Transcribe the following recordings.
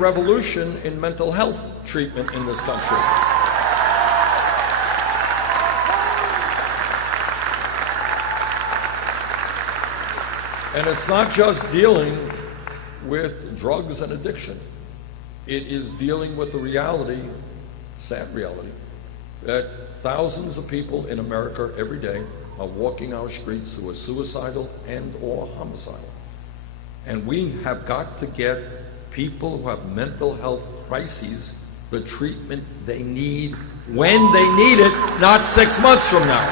revolution in mental health treatment in this country. And it's not just dealing with drugs and addiction. It is dealing with the reality, sad reality, that thousands of people in America every day are walking our streets who are suicidal and or homicidal. And we have got to get people who have mental health crises the treatment they need when they need it, not 6 months from now.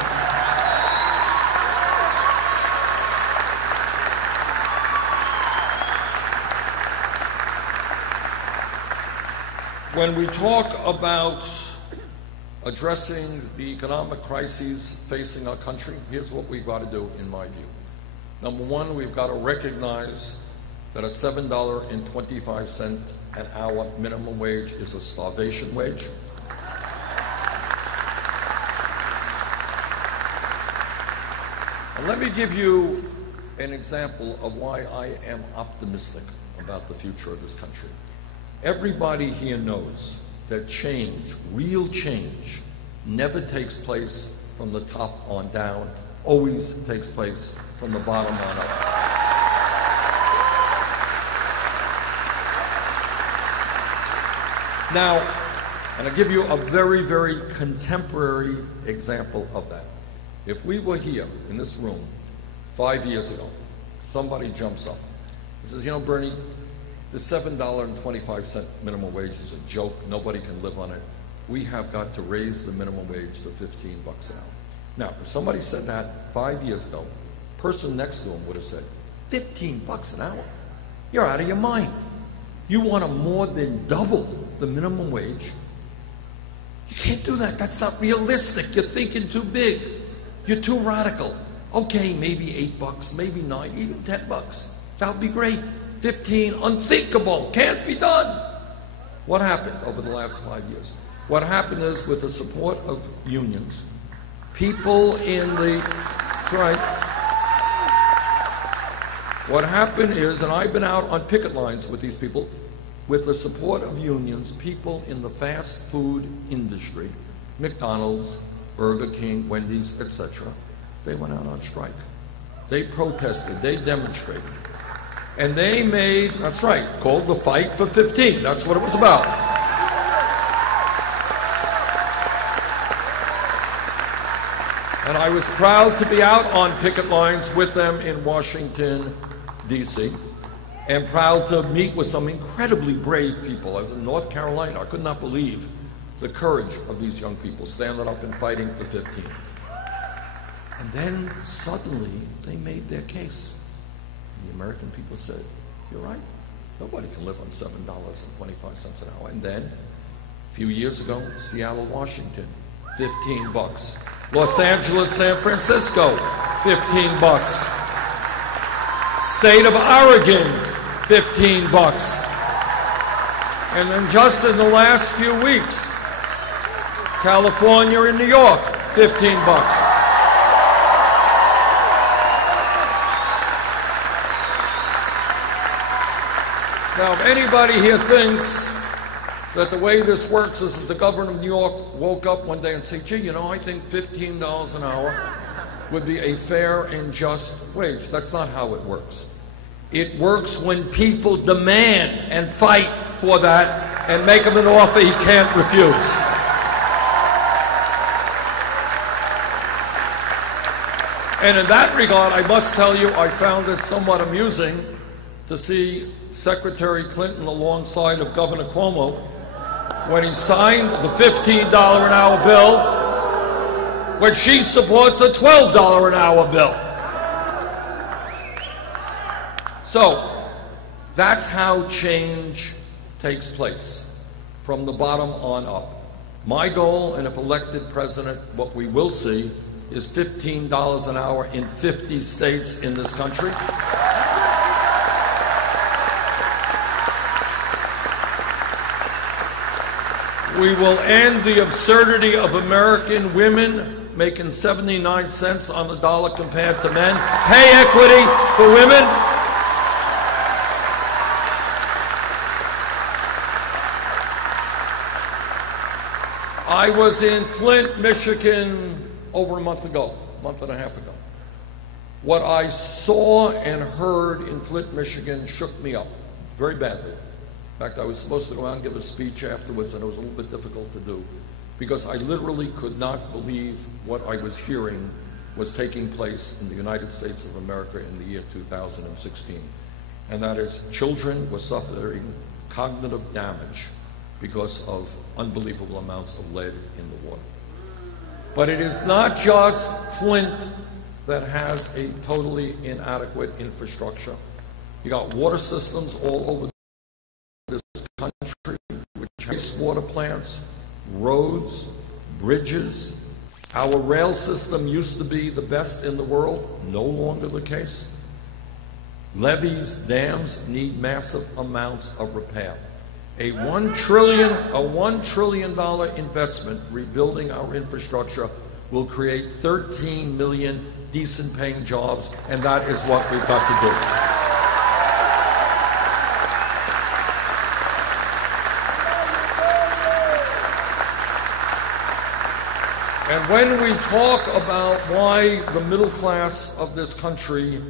When we talk about addressing the economic crises facing our country, here's what we've got to do, in my view. Number one, we've got to recognize that a $7.25 an hour minimum wage is a starvation wage. And let me give you an example of why I am optimistic about the future of this country. Everybody here knows that change, real change, never takes place from the top on down, always takes place from the bottom on up. Now, and I'll give you a very, very contemporary example of that. If we were here in this room 5 years ago, somebody jumps up and says, you know, Bernie, the $7.25 minimum wage is a joke. Nobody can live on it. We have got to raise the minimum wage to $15 an hour. Now, if somebody said that 5 years ago, the person next to him would have said, $15 an hour? You're out of your mind. You want to more than double the minimum wage? You can't do that. That's not realistic. You're thinking too big. You're too radical. Okay, maybe $8, maybe $9, even $10. That would be great. 15, unthinkable, can't be done. What happened over the last 5 years? What happened is, with the support of unions, people in the, right, what happened is, and I've been out on picket lines with these people, with the support of unions, people in the fast food industry, McDonald's, Burger King, Wendy's, etc., they went out on strike. They protested, they demonstrated. And they made, that's right, called the Fight for 15. That's what it was about. And I was proud to be out on picket lines with them in Washington, D.C., and proud to meet with some incredibly brave people. I was in North Carolina. I could not believe the courage of these young people standing up and fighting for 15. And then suddenly they made their case. The American people said, you're right. Nobody can live on $7.25 an hour. And then, a few years ago, Seattle, Washington, $15. Los Angeles, San Francisco, $15. State of Oregon, $15. And then just in the last few weeks, California and New York, $15. Now, if anybody here thinks that the way this works is that the governor of New York woke up one day and said, gee, you know, I think $15 an hour would be a fair and just wage. That's not how it works. It works when people demand and fight for that and make him an offer he can't refuse. And in that regard, I must tell you, I found it somewhat amusing to see Secretary Clinton alongside of Governor Cuomo when he signed the $15 an hour bill, when she supports a $12 an hour bill. So that's how change takes place, from the bottom on up. My goal, and if elected president, what we will see is $15 an hour in 50 states in this country. We will end the absurdity of American women making 79 cents on the dollar compared to men. Pay equity for women. I was in Flint, Michigan over a month and a half ago. What I saw and heard in Flint, Michigan shook me up very badly. In fact, I was supposed to go out and give a speech afterwards, and it was a little bit difficult to do because I literally could not believe what I was hearing was taking place in the United States of America in the year 2016. And that is, children were suffering cognitive damage because of unbelievable amounts of lead in the water. But it is not just Flint that has a totally inadequate infrastructure. You got water systems all over this country, which have water plants, roads, bridges. Our rail system used to be the best in the world, no longer the case. Levees, dams need massive amounts of repair. A $1 trillion investment rebuilding our infrastructure will create 13 million decent paying jobs, and that is what we've got to do. And when we talk about why the middle class of this country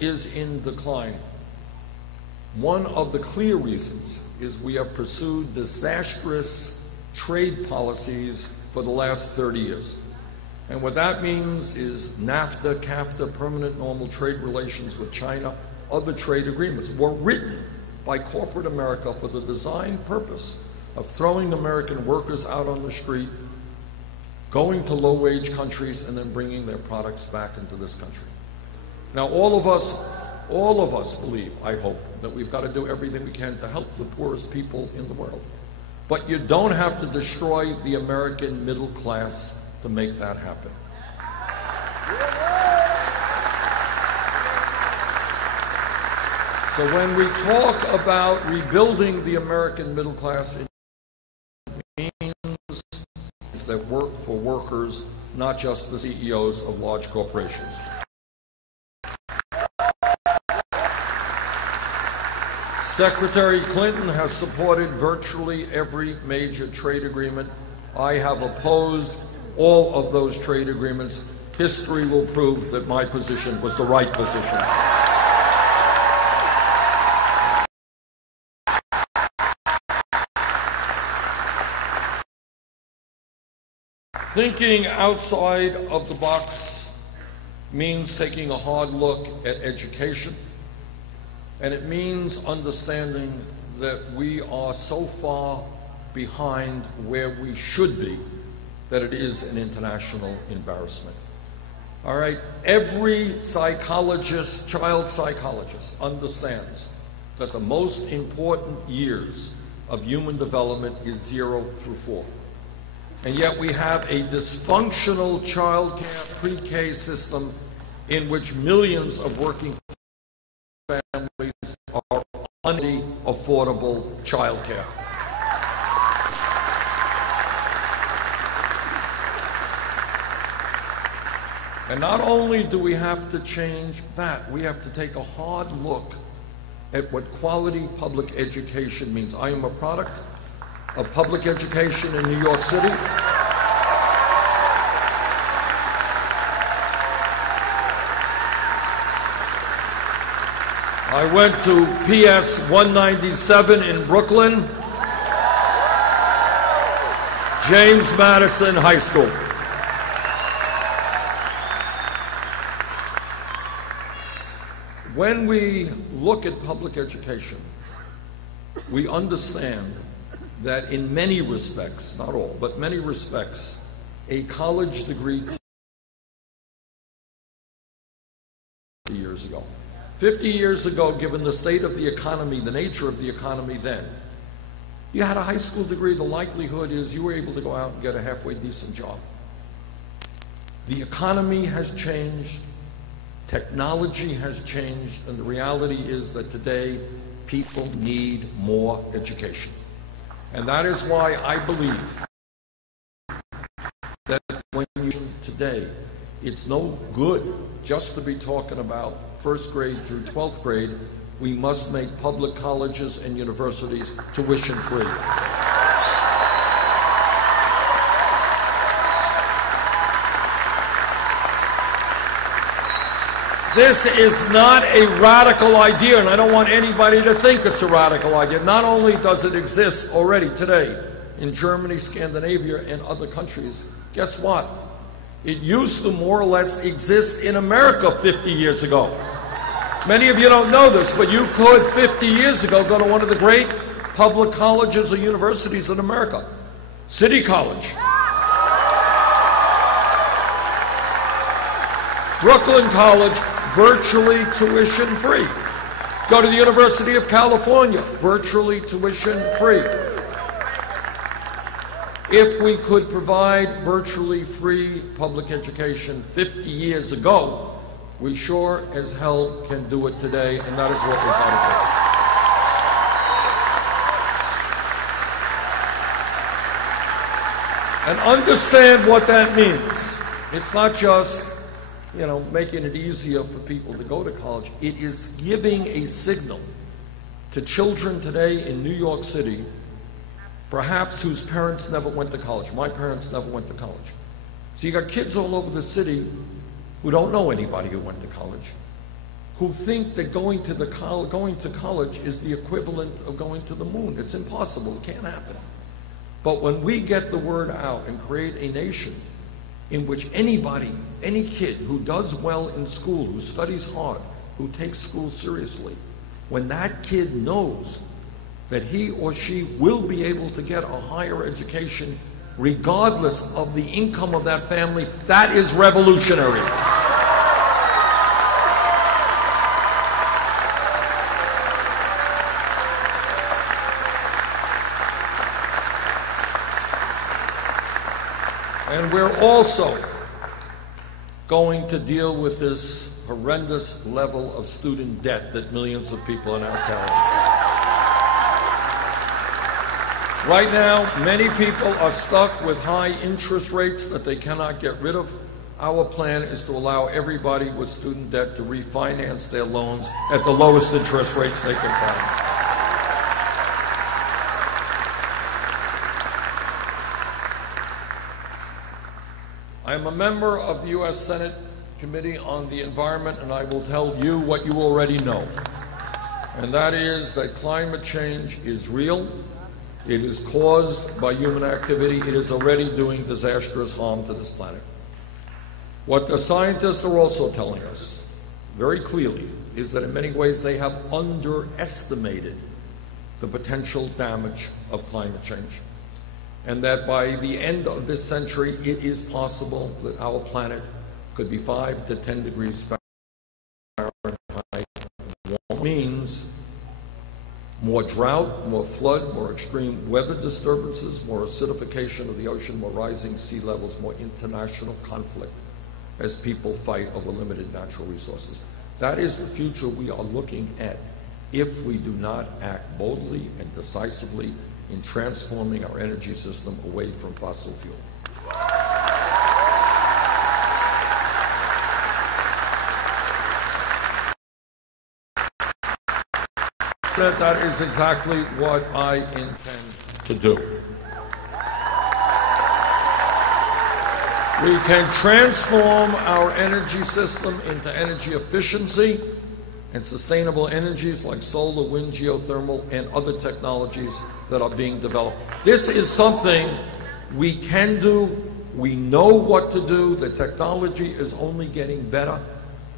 is in decline, one of the clear reasons is we have pursued disastrous trade policies for the last 30 years. And what that means is NAFTA, CAFTA, permanent normal trade relations with China, other trade agreements were written by corporate America for the design purpose of throwing American workers out on the street, going to low-wage countries, and then bringing their products back into this country. Now, all of us believe, I hope, that we've got to do everything we can to help the poorest people in the world. But you don't have to destroy the American middle class to make that happen. So when we talk about rebuilding the American middle class, it means that work for workers, not just the CEOs of large corporations. Secretary Clinton has supported virtually every major trade agreement. I have opposed all of those trade agreements. History will prove that my position was the right position. Thinking outside of the box means taking a hard look at education, and it means understanding that we are so far behind where we should be that it is an international embarrassment. All right, every psychologist, child psychologist, understands that the most important years of human development is 0 through 4. And yet we have a dysfunctional child care pre-K system in which millions of working families are unable affordable child care. And not only do we have to change that, we have to take a hard look at what quality public education means. I am a product of public education in New York City. I went to PS 197 in Brooklyn, James Madison High School. When we look at public education, we understand that in many respects, not all, but many respects, a college degree 50 years ago. 50 years ago, given the state of the economy, the nature of the economy then, you had a high school degree, the likelihood is you were able to go out and get a halfway decent job. The economy has changed, technology has changed, and the reality is that today people need more education. And that is why I believe that when you today, it's no good just to be talking about first grade through 12th grade. We must make public colleges and universities tuition free. This is not a radical idea, and I don't want anybody to think it's a radical idea. Not only does it exist already today in Germany, Scandinavia, and other countries, guess what? It used to more or less exist in America 50 years ago. Many of you don't know this, but you could 50 years ago go to one of the great public colleges or universities in America, City College, Brooklyn College, virtually tuition free. Go to the University of California, virtually tuition free. If we could provide virtually free public education 50 years ago, we sure as hell can do it today, and that is what we've got to do. And understand what that means. It's not just, making it easier for people to go to college. It is giving a signal to children today in New York City, perhaps whose parents never went to college. My parents never went to college. So you got kids all over the city who don't know anybody who went to college, who think that going to college is the equivalent of going to the moon. It's impossible. It can't happen. But when we get the word out and create a nation in which anybody, any kid who does well in school, who studies hard, who takes school seriously, when that kid knows that he or she will be able to get a higher education regardless of the income of that family, that is revolutionary. And we're also going to deal with this horrendous level of student debt that millions of people are now carrying. Right now, many people are stuck with high interest rates that they cannot get rid of. Our plan is to allow everybody with student debt to refinance their loans at the lowest interest rates they can find. I am a member of the U.S. Senate Committee on the Environment, and I will tell you what you already know. And that is that climate change is real. It is caused by human activity. It is already doing disastrous harm to this planet. What the scientists are also telling us very clearly is that in many ways they have underestimated the potential damage of climate change. And that by the end of this century, it is possible that our planet could be 5 to 10 degrees Fahrenheit. What means more drought, more flood, more extreme weather disturbances, more acidification of the ocean, more rising sea levels, more international conflict as people fight over limited natural resources. That is the future we are looking at if we do not act boldly and decisively in transforming our energy system away from fossil fuel. That is exactly what I intend to do. We can transform our energy system into energy efficiency and sustainable energies like solar, wind, geothermal, and other technologies that are being developed. This is something we can do. We know what to do. The technology is only getting better.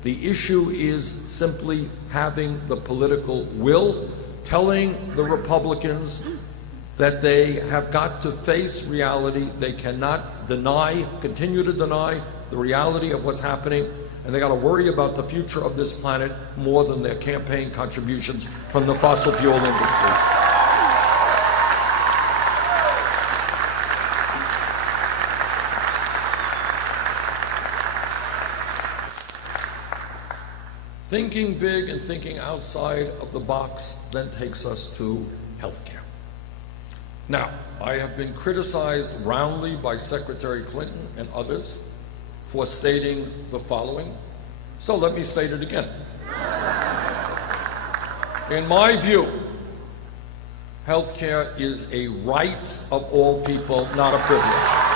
The issue is simply having the political will, telling the Republicans that they have got to face reality. They cannot continue to deny the reality of what's happening, and they got to worry about the future of this planet more than their campaign contributions from the fossil fuel industry. Thinking big and thinking outside of the box then takes us to healthcare. Now, I have been criticized roundly by Secretary Clinton and others for stating the following, so let me state it again. In my view, healthcare is a right of all people, not a privilege.